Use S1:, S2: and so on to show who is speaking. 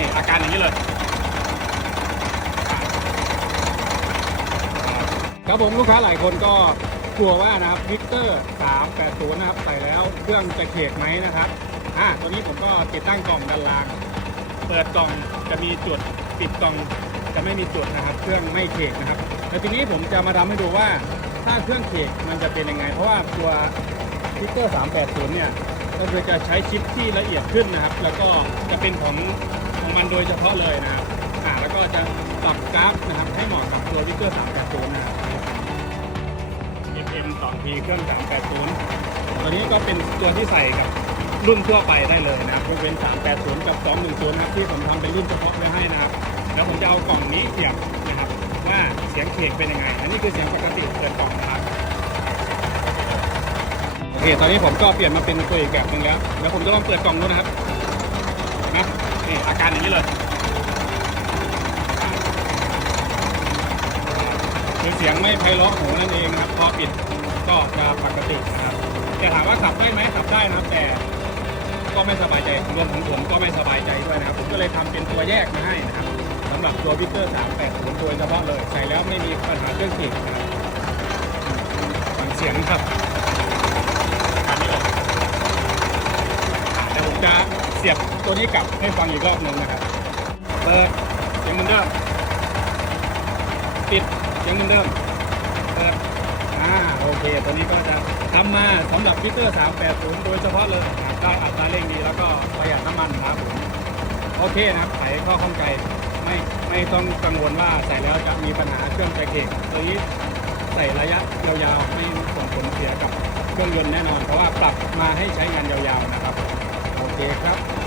S1: นี่อาการอย่างนี้เลยครับผมลูกค้าหลายคนก็กลัวว่านะครับวิกเตอร์380นะครับใส่แล้วเครื่องจะเขกไหมนะครับอ่าตัวนี้ผมก็ติดตั้งกล่องด้านล่าง เปิดกล่องจะมีจุดปิดกล่องจะไม่มีจุดนะครับ เครื่องไม่เขกนะครับแต่ทีนี้ผมจะมาทำให้ดูว่าถ้าเครื่องเขกมันจะเป็นยังไง เพราะว่าตัววิกเตอร์380เนี่ยก็คือจะใช้ชิปที่ละเอียดขึ้นนะครับ แล้วก็จะเป็นของ ของมันโดยเฉพาะเลยนะครับอ่าแล้วก็จะปรับกราฟนะครับให้เหมาะกับตัววิกเตอร์380นะครับ FM 2P เครื่อง380ตัวนี้ก็เป็นตัวที่ใส่กับรุ่นทั่วไปได้เลยนะครับยกเว้น380 กับ 210นะครับที่ผมทำเป็นรุ่นเฉพาะไว้ให้นะครับ แล้วผมจะเอากล่องนี้เสียบนะครับ ว่าเสียงเขกเป็นยังไง อันนี้คือเสียงปกติเปิดกล่องนะครับโอเคตอนนี้ผมก็เปลี่ยนมาเป็นตัวอีกแบบหนึงแล้ว แล้วผมจะลองเปิดกล่องดูนะครับนะ นี่อาการอย่างนี้เลยคือเสียงไม่ไพเราะหูนั่นเองนะครับ พอปิดก็จะปกตินะครับ แต่ถามว่าขับได้ไหมขับได้นะครับ แต่ก็ไม่สบายใจรวมถึงผมก็ไม่สบายใจด้วยนะครับ ผมก็เลยทำเป็นตัวแยกมาให้นะครับสำหรับตัววิกเตอร์380โดยเฉพาะเลยใส่แล้วไม่มีปัญหาเครื่องเสียงนะครับฟังเสียงครับอันนี้เลยเดี๋ยวผม จะเสียบตัวนี้กลับให้ฟังอีกรอบหนึ่งนะครับเปิดเสียงเหมือนเดิมปิดยังเหมือนเดิมเปิดอ่าโอเค ตัวนี้ก็จะทำมาสำหรับฟิเตอร์ 380 โดยเฉพาะเลยนะครับได้อัตราเร่งดีแล้วก็ประหยัดน้ำมันนะครับผมโอเคนะครับไขข้อข้องใจไม่ไม่ต้องกังวลว่าใส่แล้วจะมีปัญหาเครื่องใจเก่งตัวนี้ใส่ระยะยาวๆไม่ส่งผลเสียกับเครื่องยนต์แน่นอน เพราะว่าปรับมาให้ใช้งานยาวๆนะครับ เคครับ